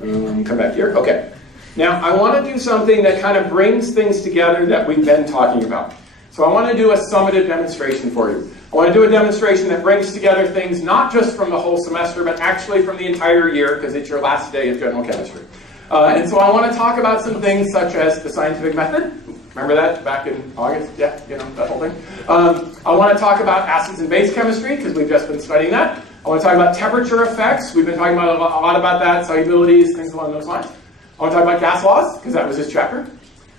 Come back here. Okay. Now, I want to do something that kind of brings things together that we've been talking about. So I want to do a summative demonstration for you. I want to do a demonstration that brings together things not just from the whole semester, but actually from the entire year, because it's your last day of general chemistry. And so I want to talk about some things such as the scientific method. Remember that back in August? Yeah, you know, that whole thing. I want to talk about acids and base chemistry, because we've just been studying that. I want to talk about temperature effects. We've been talking about a lot about that, solubilities, things along those lines. I want to talk about gas laws, because that was this chapter.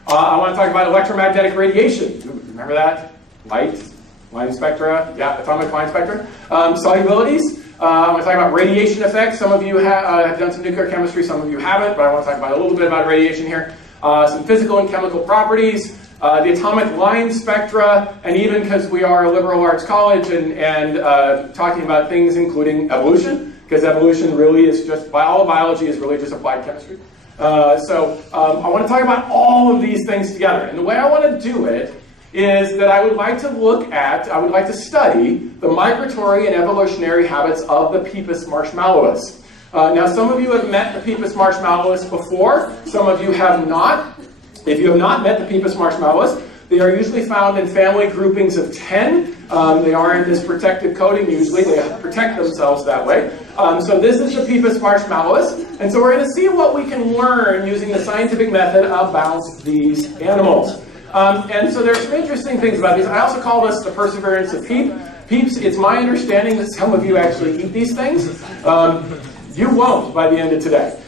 I want to talk about electromagnetic radiation. Remember that? Light, line spectra, yeah, atomic line spectra. Solubilities. I want to talk about radiation effects. Some of you have done some nuclear chemistry, some of you haven't, but I want to talk about a little bit about radiation here. Some physical and chemical properties, the atomic line spectra, and even because we are a liberal arts college and talking about things including evolution, because evolution really is just, all of biology is really just applied chemistry. So I want to talk about all of these things together. And the way I want to do it is that I would like to study the migratory and evolutionary habits of the Pepys marshmallowus. Now, some of you have met the Pepys marshmallowus before. Some of you have not. If you have not met the Pepys marshmallowus, they are usually found in family groupings of 10. They are in this protective coating usually. They protect themselves that way. So this is the Pepys marshmallowus. And so we're going to see what we can learn using the scientific method about these animals. And so there's some interesting things about these. I also call this the Perseverance of Peeps. It's my understanding that some of you actually eat these things. You won't by the end of today.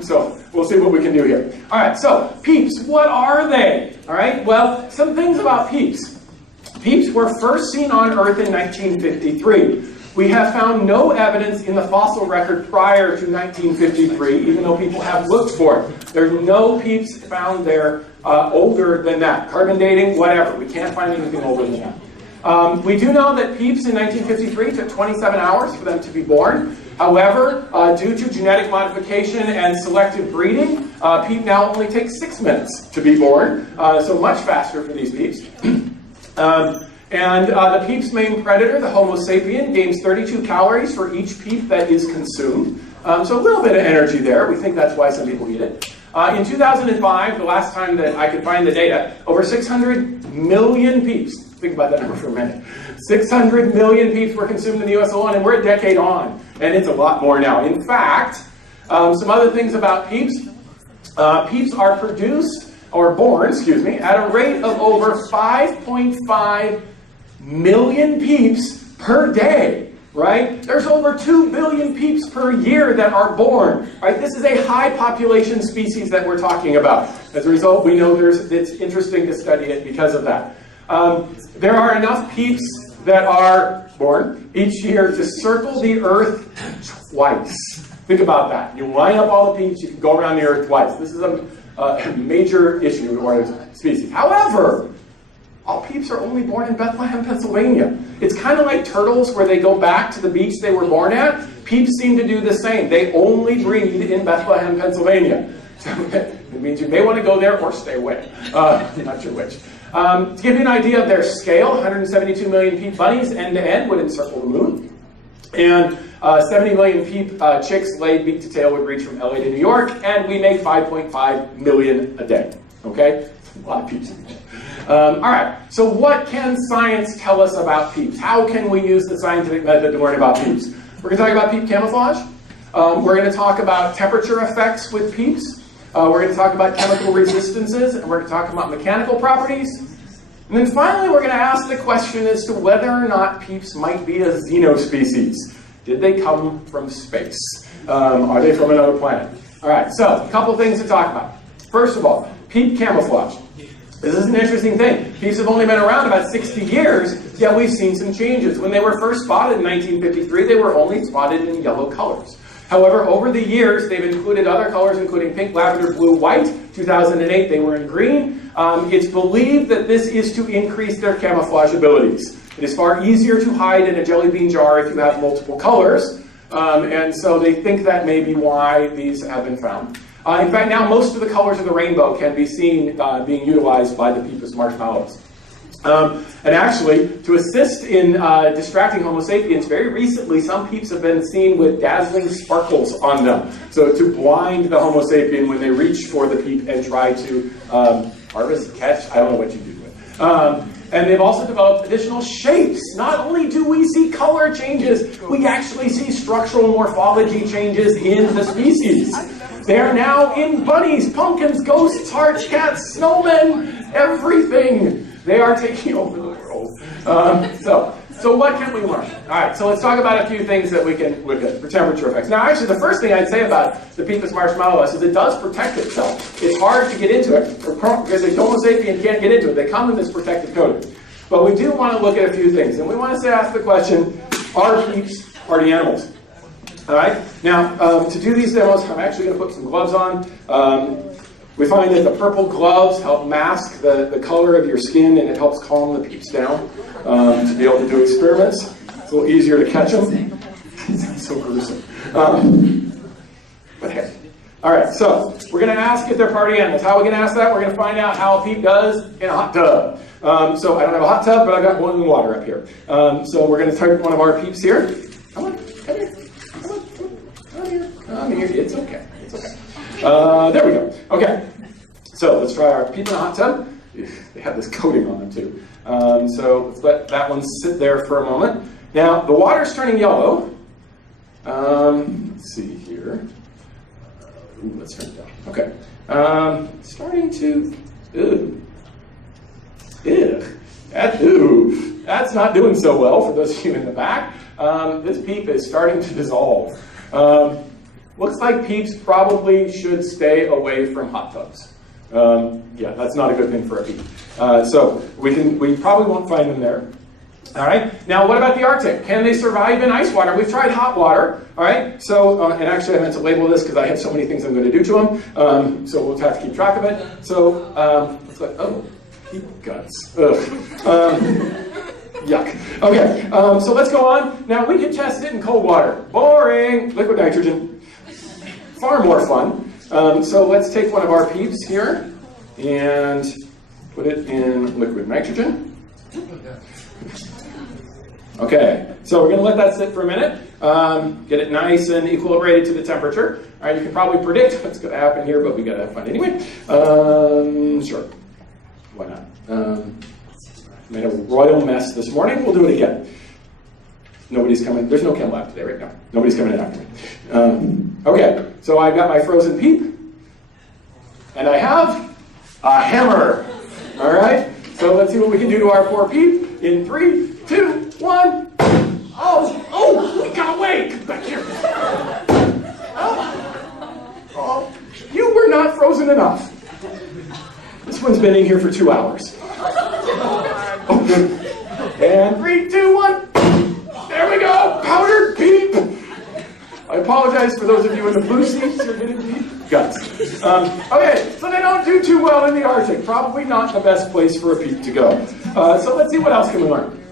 So we'll see what we can do here. All right, so peeps, what are they? All right, well, some things about peeps. Peeps were first seen on Earth in 1953. We have found no evidence in the fossil record prior to 1953, even though people have looked for it. There's no peeps found there older than that. Carbon dating, whatever. We can't find anything older than that. We do know that peeps in 1953 took 27 hours for them to be born. However, due to genetic modification and selective breeding, peep now only takes 6 minutes to be born, so much faster for these peeps. The peep's main predator, the Homo sapien, gains 32 calories for each peep that is consumed. So a little bit of energy there. We think that's why some people eat it. In 2005, the last time that I could find the data, over 600 million peeps, think about that number for a minute, 600 million peeps were consumed in the US alone, and we're a decade on, and it's a lot more now. In fact, some other things about peeps. Peeps are produced, or born, at a rate of over 5.5 million peeps per day, right? There's over 2 billion peeps per year that are born, right? This is a high population species that we're talking about. As a result, we know it's interesting to study it because of that. There are enough peeps that are born each year to circle the Earth twice. Think about that. You line up all the peeps, you can go around the Earth twice. This is a major issue or species. However, all peeps are only born in Bethlehem, Pennsylvania. It's kind of like turtles where they go back to the beach they were born at. Peeps seem to do the same. They only breed in Bethlehem, Pennsylvania. So it means you may want to go there or stay away. Not sure which. To give you an idea of their scale, 172 million peep bunnies end to end would encircle the moon. And 70 million peep chicks laid beak to tail would reach from LA to New York, and we make 5.5 million a day. Okay? A lot of peeps. All right, so what can science tell us about peeps? How can we use the scientific method to learn about peeps? We're going to talk about peep camouflage. We're going to talk about temperature effects with peeps. We're going to talk about chemical resistances, and we're going to talk about mechanical properties. And then finally, we're going to ask the question as to whether or not peeps might be a xenospecies. Did they come from space? Are they from another planet? All right, so a couple things to talk about. First of all, peep camouflage. This is an interesting thing. Peeps have only been around about 60 years, yet we've seen some changes. When they were first spotted in 1953, they were only spotted in yellow colors. However, over the years, they've included other colors, including pink, lavender, blue, white. 2008, they were in green. It's believed that this is to increase their camouflage abilities. It is far easier to hide in a jelly bean jar if you have multiple colors. And so they think that may be why these have been found. In fact, now most of the colors of the rainbow can be seen being utilized by the Pepys marshmallows. And actually, to assist in distracting Homo sapiens, very recently some peeps have been seen with dazzling sparkles on them. So to blind the Homo sapien when they reach for the peep and try to harvest, catch, I don't know what you do with it. And they've also developed additional shapes. Not only do we see color changes, we actually see structural morphology changes in the species. They are now in bunnies, pumpkins, ghosts, hearts, cats, snowmen, everything. They are taking over the world. So what can we learn? All right, so let's talk about a few things that we can look at for temperature effects. Now, actually, the first thing I'd say about the Peepus marshmallow is it does protect itself. It's hard to get into it because the Homo sapien can't get into it. They come in this protective coating. But we do want to look at a few things, and we want to ask the question, are peeps party animals? All right, now, to do these demos, I'm actually going to put some gloves on. We find that the purple gloves help mask the color of your skin, and it helps calm the peeps down to be able to do experiments. It's a little easier to catch them. It's so gruesome. But hey. All right, so we're going to ask if they're party animals. How are we going to ask that? We're going to find out how a peep does in a hot tub. So I don't have a hot tub, but I've got boiling water up here. So we're going to take one of our peeps here. Come on, come here. Come here. It's okay. It's okay. There we go. Okay. So let's try our peep in a hot tub. They have this coating on them too. So let's let that one sit there for a moment. Now the water's turning yellow. Let's see here. Ooh, let's turn it down. Okay. Starting to. That's not doing so well for those of you in the back. This peep is starting to dissolve. Looks like peeps probably should stay away from hot tubs. Yeah, that's not a good thing for a peep. So we probably won't find them there. All right. Now, what about the Arctic? Can they survive in ice water? We've tried hot water. All right. So, and actually, I meant to label this because I have so many things I'm going to do to them. So we'll have to keep track of it. So let's let. Oh, peep guts. Yuck. Okay. So let's go on. Now we can test it in cold water. Boring. Liquid nitrogen. Far more fun. So let's take one of our peeps here and put it in liquid nitrogen. Okay, so we're going to let that sit for a minute, get it nice and equilibrated to the temperature. All right, you can probably predict what's going to happen here, but we got to have fun anyway. Sure, why not? Made a royal mess this morning. We'll do it again. Nobody's coming. There's no chem lab today right now. Nobody's coming in after me. Okay, so I've got my frozen peep, and I have a hammer. All right, so let's see what we can do to our poor peep in 3, 2, 1. Oh, it got away. Come back here. Oh, you were not frozen enough. This one's been in here for 2 hours. And 3, 2, 1. There we go. Powdered peep. I apologize for those of you in the blue seats. You're getting peep guts. Okay, so they don't do too well in the Arctic. Probably not the best place for a peep to go. So let's see what else can we learn.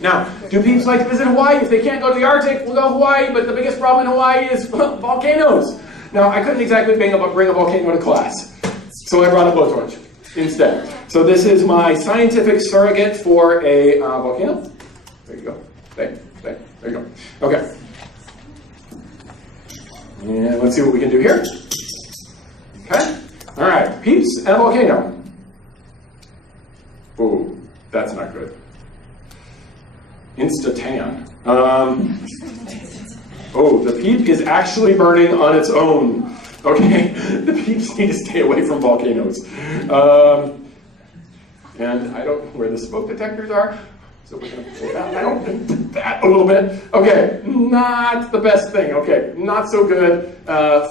Now, do peeps like to visit Hawaii? If they can't go to the Arctic, we'll go to Hawaii, but the biggest problem in Hawaii is volcanoes. Now, I couldn't exactly bring a volcano to class, so I brought a blowtorch instead. So this is my scientific surrogate for a volcano. There you go. There you go. Okay. And let's see what we can do here. Okay. All right, peeps and a volcano. Oh, that's not good. Insta-tan. Oh, the peep is actually burning on its own. Okay, the peeps need to stay away from volcanoes. And I don't know where the smoke detectors are, so we're going to pull that down, that a little bit. Okay, not the best thing. Okay, not so good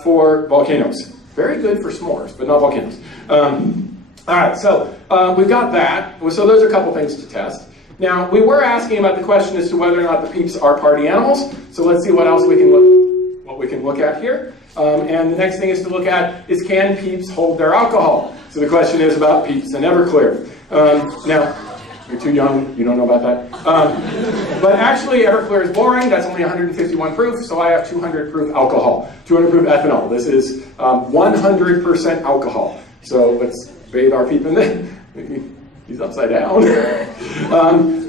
for volcanoes. Very good for s'mores, but not volcanoes. All right, so we've got that. So those are a couple things to test. Now, we were asking about the question as to whether or not the peeps are party animals. So let's see what else we can look at here. And the next thing is to look at is, can peeps hold their alcohol? So the question is about peeps and Everclear. Now, you're too young, you don't know about that. But actually, Everclear is boring. That's only 151 proof, so I have 200 proof alcohol, 200 proof ethanol. This is 100% alcohol. So let's bathe our peep in this. He's upside down.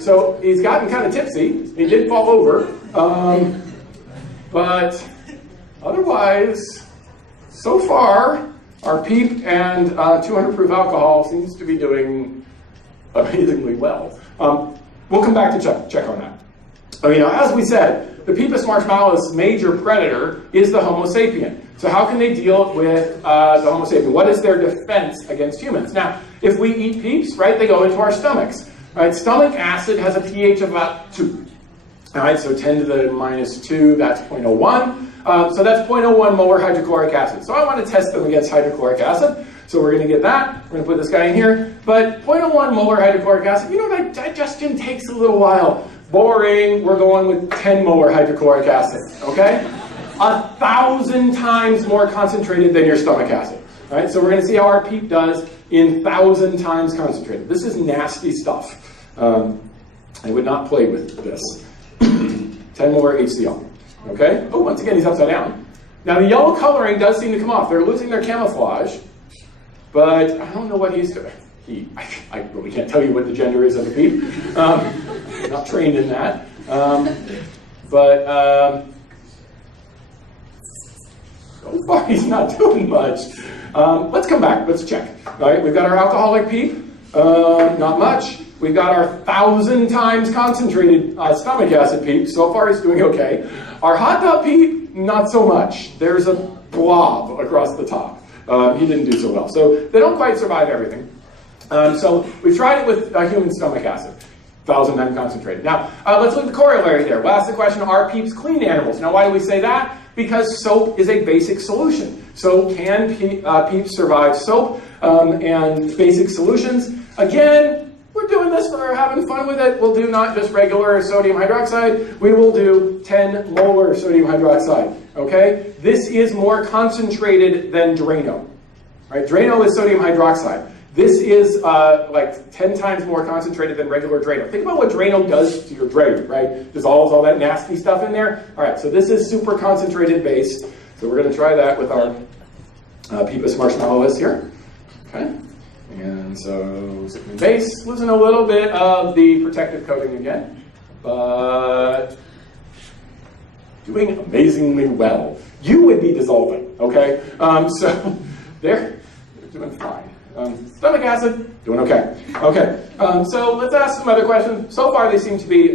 So he's gotten kind of tipsy. He did fall over. But otherwise, so far, our PEEP and 200 proof alcohol seems to be doing amazingly well. We'll come back to check on that. As we said, the Pepus marshmallow's major predator is the Homo sapien. So how can they deal with the Homo sapien? What is their defense against humans? Now, if we eat peeps, right, they go into our stomachs. Right? Stomach acid has a pH of about 2. All right, so 10 to the -2, that's 0.01. So that's 0.01 molar hydrochloric acid. So I want to test them against hydrochloric acid. So we're going to get that. We're going to put this guy in here. But 0.01 molar hydrochloric acid, that digestion takes a little while. Boring. We're going with 10 molar hydrochloric acid. Okay? 1,000 times more concentrated than your stomach acid. All right? So we're going to see how our PEEP does in 1,000 times concentrated. This is nasty stuff. I would not play with this. 10 molar HCl. Okay? Oh, once again, he's upside down. Now, the yellow coloring does seem to come off. They're losing their camouflage, but I don't know what he's doing. I really can't tell you what the gender is of the PEEP. Not trained in that. So far, he's not doing much. Let's come back. Let's check. All right, we've got our alcoholic PEEP. Not much. We've got our 1,000 times concentrated stomach acid PEEP. So far, he's doing okay. Our hot dog PEEP, not so much. There's a blob across the top. He didn't do so well. So they don't quite survive everything. So we tried it with human stomach acid, 1,000 times concentrated. Now, let's look at the corollary there. We'll ask the question, are PEEPs clean animals? Now, why do we say that? Because soap is a basic solution. So can PEEPs survive soap and basic solutions? Again, we're doing this for having fun with it. We'll do not just regular sodium hydroxide. We will do 10 molar sodium hydroxide. Okay? This is more concentrated than Drano. Right? Drano is sodium hydroxide. This is like 10 times more concentrated than regular Drano. Think about what Drano does to your Drano, right? Dissolves all that nasty stuff in there. All right, so this is super concentrated base. So we're going to try that with our Pepus marshmallows here. Okay, and so sipping base, losing a little bit of the protective coating again, but doing amazingly well. You would be dissolving, okay? So they're doing fine. Stomach acid, doing okay. Okay, so let's ask some other questions. So far, they seem to be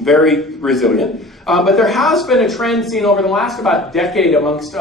very resilient. But there has been a trend seen over the last about decade amongst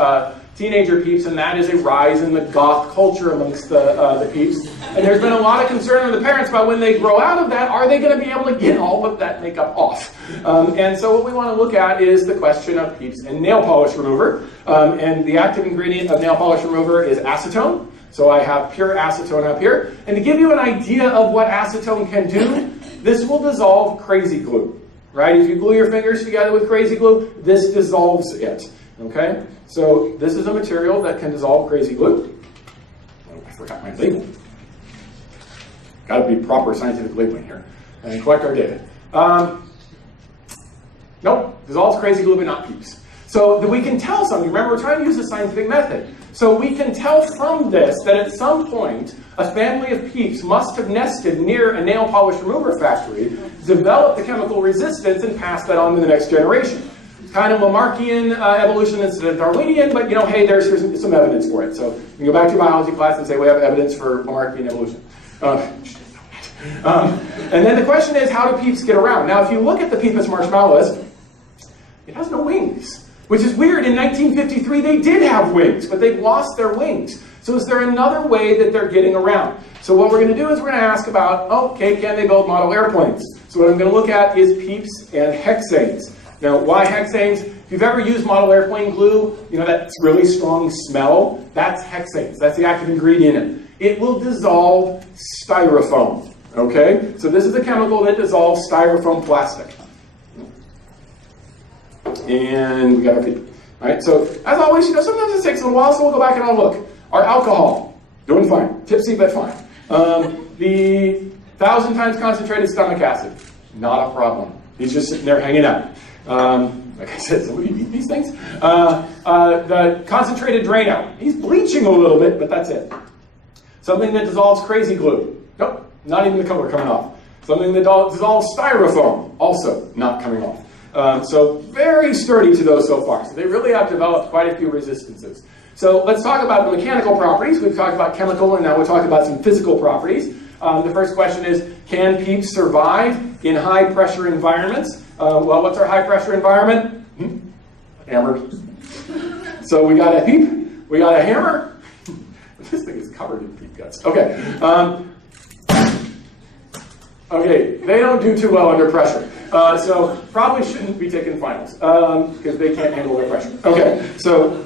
teenager PEEPs, and that is a rise in the goth culture amongst the PEEPs. And there's been a lot of concern of the parents about when they grow out of that, are they going to be able to get all of that makeup off? And so what we want to look at is the question of PEEPs and nail polish remover. And the active ingredient of nail polish remover is acetone. So I have pure acetone up here. And to give you an idea of what acetone can do, this will dissolve crazy glue. Right? If you glue your fingers together with crazy glue, this dissolves it. Okay? So this is a material that can dissolve crazy glue. Oh, I forgot my label. Got to be proper scientific labeling here. And collect our data. Nope, dissolves crazy glue, but not PEEPs. So we can tell something. Remember, we're trying to use the scientific method. So we can tell from this that at some point, a family of PEEPs must have nested near a nail polish remover factory, developed the chemical resistance, and passed that on to the next generation. It's kind of Lamarckian evolution instead of Darwinian, but hey, there's some evidence for it. So you can go back to your biology class and say, we have evidence for Lamarckian evolution. And then the question is, how do PEEPs get around? Now, if you look at the Pepus marshmallows, it has no wings. Which is weird. In 1953, they did have wings, but they've lost their wings. So is there another way that they're getting around? So what we're going to do is we're going to ask about, okay, can they build model airplanes? So what I'm going to look at is PEEPs and hexanes. Now, why hexanes? If you've ever used model airplane glue, that really strong smell, that's hexanes. That's the active ingredient in it. It will dissolve styrofoam. Okay? So this is a chemical that dissolves styrofoam plastic. And we got our PEEP. All right, so as always, sometimes it takes a little while, so we'll go back and I'll look. Our alcohol, doing fine. Tipsy, but fine. The 1,000 times concentrated stomach acid, not a problem. He's just sitting there hanging out. Like I said, somebody eat these things. The concentrated Drano, he's bleaching a little bit, but that's it. Something that dissolves crazy glue. Nope, not even the color coming off. Something that dissolves styrofoam, also not coming off. So very sturdy to those so far. So they really have developed quite a few resistances. So let's talk about the mechanical properties. We've talked about chemical, and now we'll talk about some physical properties. The first question is, can peeps survive in high pressure environments? Well, what's our high pressure environment? Hammer. So we got a peep, we got a hammer. This thing is covered in peep guts. Okay. Okay, they don't do too well under pressure. So probably shouldn't be taking finals because they can't handle their pressure. Okay, so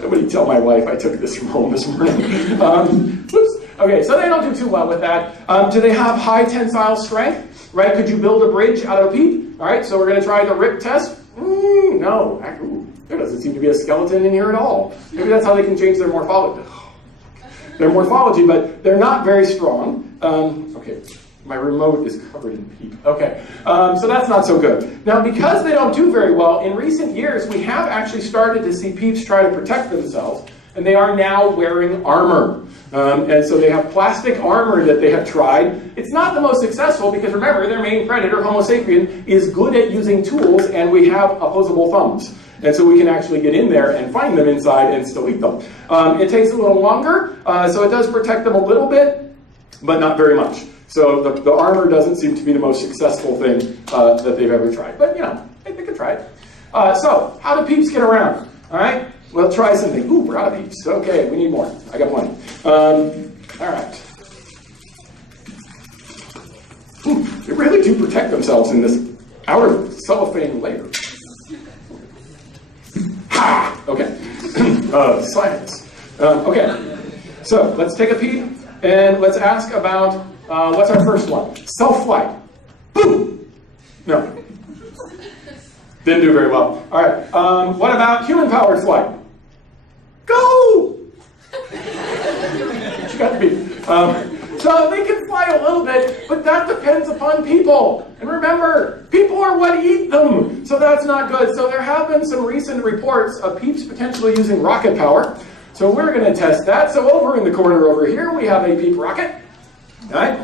nobody tell my wife I took this from home this morning. Whoops. Okay, so they don't do too well with that. Do they have high tensile strength? Right? Could you build a bridge out of a peep? All right, so we're going to try the rip test. No, there doesn't seem to be a skeleton in here at all. Maybe that's how they can change their morphology. Their morphology, but they're not very strong. Okay, my remote is covered in peep. Okay, so that's not so good. Now, because they don't do very well, in recent years, we have actually started to see peeps try to protect themselves, and they are now wearing armor. And so they have plastic armor that they have tried. It's not the most successful because remember, their main predator, Homo sapien, is good at using tools, and we have opposable thumbs. And so we can actually get in there and find them inside and still eat them. It takes a little longer, so it does protect them a little bit, but not very much. So the armor doesn't seem to be the most successful thing that they've ever tried. But, you know, they could try it. So how do peeps get around? All right, well, try something. Ooh, we're out of peeps. Okay, we need more. I got plenty. All right. They really do protect themselves in this outer cellophane layer. Ha! Okay. Science. Okay. So let's take a peep and let's ask about what's our first one? Self-flight. Boom! No. Didn't do very well. All right. What about human-powered flight? Go! You got the peep. So they can fly a little bit, but that depends upon people. And remember, people are what eat them. So that's not good. So there have been some recent reports of peeps potentially using rocket power. So we're going to test that. So over in the corner over here, we have a peep rocket. All right.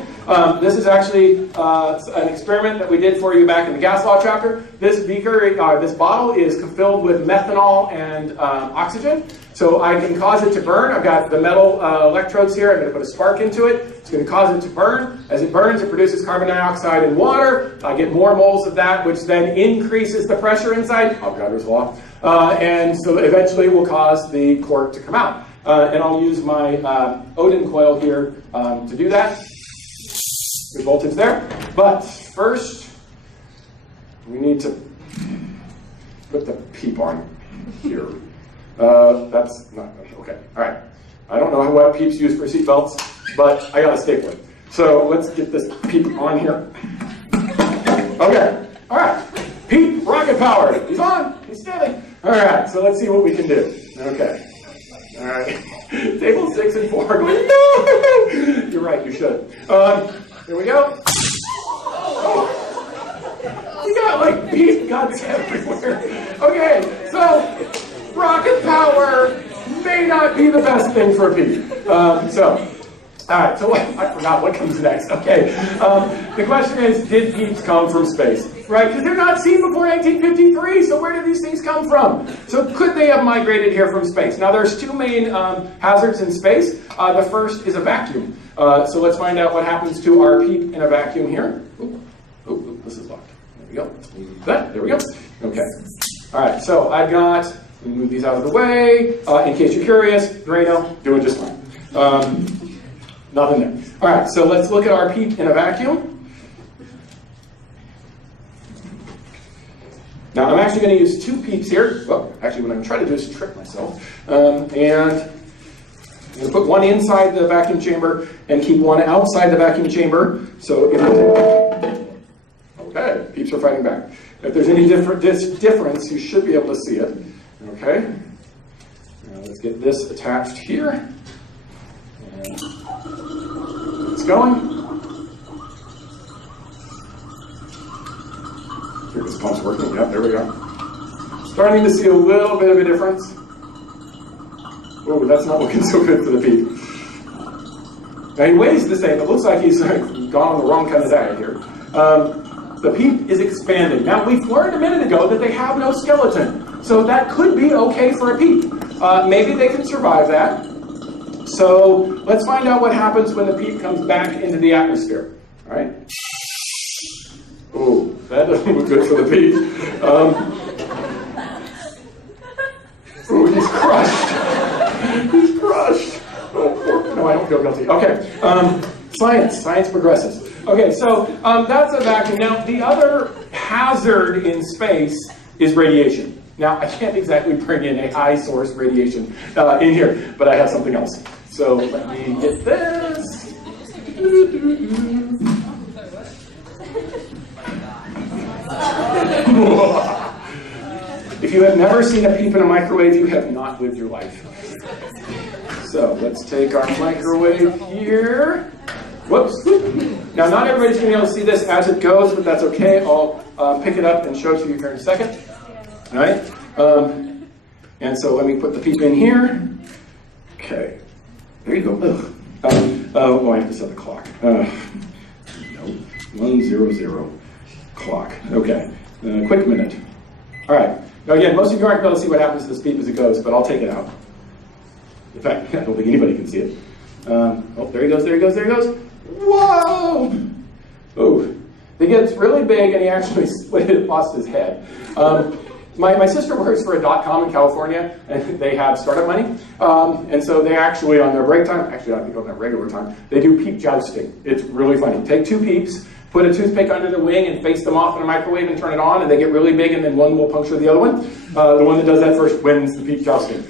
This is actually an experiment that we did for you back in the gas law chapter. This beaker, this bottle is filled with methanol and oxygen. So I can cause it to burn. I've got the metal electrodes here. I'm going to put a spark into it. It's going to cause it to burn. As it burns, it produces carbon dioxide and water. I get more moles of that, which then increases the pressure inside. Avogadro's law. And so eventually it will cause the cork to come out. And I'll use my Odin coil here to do that. Good voltage there. But first, we need to put the peep on here. That's not, okay, all right. I don't know what peeps use for seatbelts, but I got a stapler. So let's get this peep on here. Okay, all right. Peep, rocket powered. He's on, he's steady. All right, so let's see what we can do. Okay, all right. Table 6 and 4 going, no! You're right, you should. Here we go. Oh. You got like peep guts everywhere. Okay, so rocket power may not be the best thing for a peep. All right, so I forgot what comes next. Okay, the question is, did peeps come from space? Right, because they're not seen before 1953, so where did these things come from? So could they have migrated here from space? Now there's two main hazards in space. The first is a vacuum. So let's find out what happens to our peep in a vacuum here. Ooh, this is locked. There we go. There we go. Okay. All right, so I've got, let me move these out of the way. In case you're curious, Drano, doing just fine. Nothing there. All right, so let's look at our peep in a vacuum. Now, I'm actually going to use two peeps here. Well, actually, what I'm trying to do is trick myself. And I'm going to put one inside the vacuum chamber and keep one outside the vacuum chamber. So, okay, peeps are fighting back. If there's any difference, you should be able to see it. Okay. Now, let's get this attached here. And it's going. Here, this pump's working. Yep, there we go. Starting to see a little bit of a difference. Oh, that's not looking so good for the peep. Now he weighs the same. It looks like he's gone on the wrong kind of diet here. The peep is expanding. Now we've learned a minute ago that they have no skeleton. So that could be okay for a peep. Maybe they can survive that. So let's find out what happens when the peep comes back into the atmosphere. All right? Ooh, that doesn't look good for the peep. Ooh, he's crushed. He's crushed. Oh, no, I don't feel guilty. Okay, science progresses. Okay, so that's a vacuum. Now, the other hazard in space is radiation. Now, I can't exactly bring in a high source radiation in here, but I have something else. So let me get this. If you have never seen a peep in a microwave, you have not lived your life. So let's take our microwave here. Whoops. Now, not everybody's going to be able to see this as it goes, but that's okay. I'll pick it up and show it to you here in a second. All right? And so let me put the peep in here. Okay. There you go. Oh, I have to set the clock. No. 100 clock. Okay. Quick minute. All right. Now, again, most of you aren't going to see what happens to this peep as it goes, but I'll take it out. In fact, I don't think anybody can see it. Oh, there he goes, there he goes, there he goes. Whoa! Oh, he gets really big and he actually lost his head. My sister works for a .com in California, and they have startup money. And so they actually, on their break time, actually I think on their regular time, they do peep jousting. It's really funny. Take two peeps, put a toothpick under the wing and face them off in a microwave and turn it on, and they get really big, and then one will puncture the other one. The one that does that first wins the peep jousting.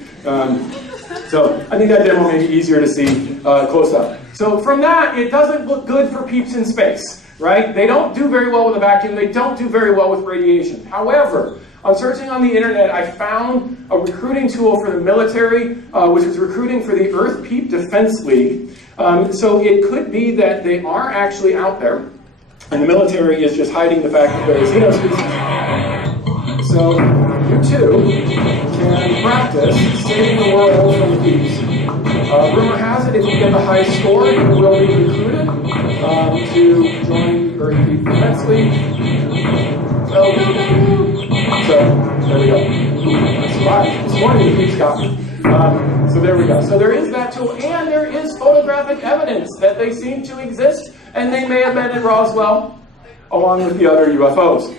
So I think that demo may be easier to see close up. So from that, it doesn't look good for peeps in space, right? They don't do very well with a vacuum. They don't do very well with radiation. However, on searching on the internet, I found a recruiting tool for the military, which is recruiting for the Earth Peep Defense League. So it could be that they are actually out there, and the military is just hiding the fact that there is xenospecies. So you too can practice saving the world from the peeps. Rumor has it, if you get the high score, you will be recruited to join the Earth Peep Defense League. So there we go. I survived. This morning the peeps got me. So there we go. So there is that tool, and there is photographic evidence that they seem to exist, and they may have been in Roswell, along with the other UFOs.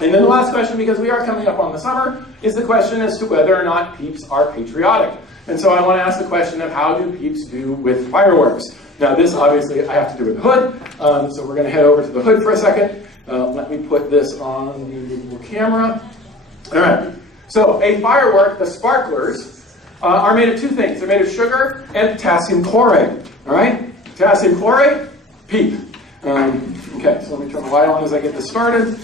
And then the last question, because we are coming up on the summer, is the question as to whether or not peeps are patriotic. And so I want to ask the question of how do peeps do with fireworks? Now this obviously I have to do with the hood, so we're going to head over to the hood for a second. Let me put this on the movable camera. All right, so a firework, the sparklers, are made of two things. They're made of sugar and potassium chloride. All right, potassium chloride, peep. Okay, so let me turn the light on as I get this started.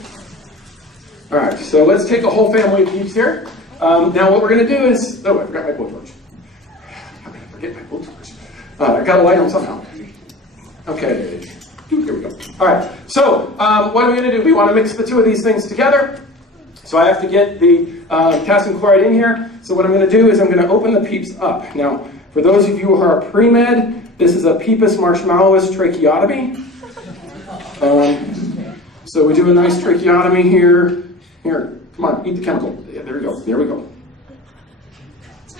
All right, so let's take a whole family of peeps here. Now what we're going to do is, oh, I forgot my blowtorch. How can I forget my blowtorch? I got to light them somehow. Okay, here we go. All right, so what are we going to do? We want to mix the two of these things together. So I have to get the potassium chloride in here. So what I'm going to do is I'm going to open the peeps up. Now, for those of you who are pre-med, this is a Peepus marshmallowus tracheotomy. So we do a nice tracheotomy here. Here, come on, eat the chemical. Yeah, there we go, there we go.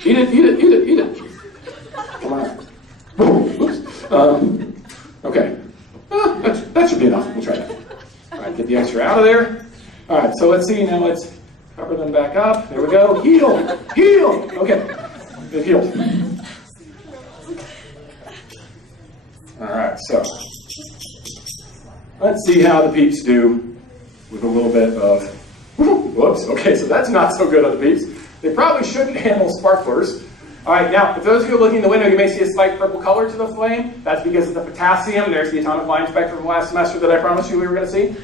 Eat it, eat it, eat it, eat it. Come on. Oops. Okay, that should be enough. We'll try that. All right, get the extra out of there. All right, so let's see, now let's cover them back up. There we go, heal, heal. Okay, it healed. All right, so let's see how the peeps do with a little bit of, whoops, okay, so that's not so good on the peeps. They probably shouldn't handle sparklers. All right, now, if those of you looking in the window, you may see a slight purple color to the flame. That's because of the potassium. There's the atomic line spectrum from last semester that I promised you we were going to see.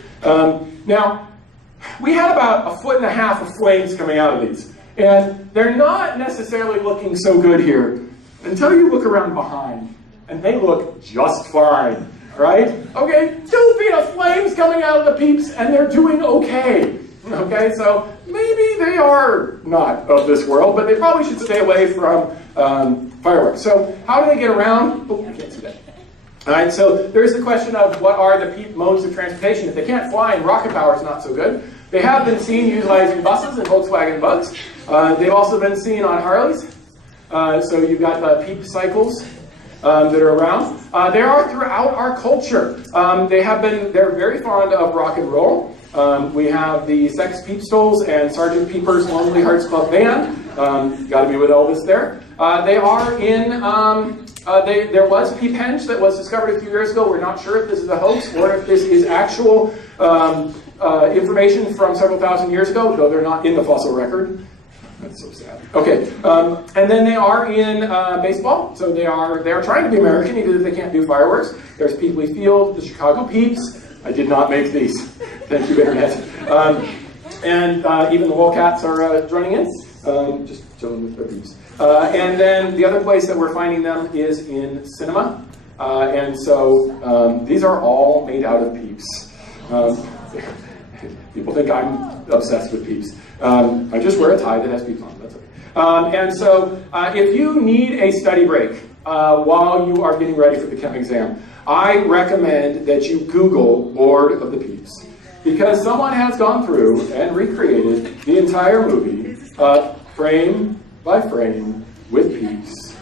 Now, we had about 1.5 feet of flames coming out of these. And they're not necessarily looking so good here until you look around behind. And they look just fine, right? Okay, 2 feet of flames coming out of the peeps, and they're doing okay. Okay, so maybe they are not of this world, but they probably should stay away from fireworks. So how do they get around? Oh, I can't see that. All right, so there's the question of what are the Peep modes of transportation. If they can't fly and rocket power is not so good. They have been seen utilizing buses and Volkswagen Bugs. They've also been seen on Harleys. So you've got the Peep cycles that are around. They are throughout our culture. They're very fond of rock and roll. We have the Sex Peepstols and Sergeant Peeper's Lonely Hearts Club Band. Got to be with Elvis there. They are in, there was Peephenge that was discovered a few years ago. We're not sure if this is a hoax or if this is actual information from several thousand years ago, though they're not in the fossil record. That's so sad. Okay, and then they are in baseball, so they are trying to be American, even if they can't do fireworks. There's Peeply Field, the Chicago Peeps. I did not make these. Thank you, Internet. And even the Wildcats are joining in, just chilling with their peeps. And then the other place that we're finding them is in cinema. And so these are all made out of peeps. People think I'm obsessed with peeps. I just wear a tie that has peeps on. That's okay. And so if you need a study break while you are getting ready for the CHEM exam, I recommend that you Google Lord of the Peeps. Because someone has gone through and recreated the entire movie, frame by frame, with peeps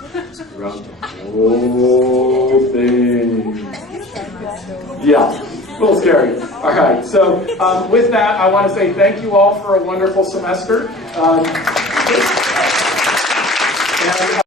throughout the whole thing. Yeah. A little scary. All right, so with that, I want to say thank you all for a wonderful semester.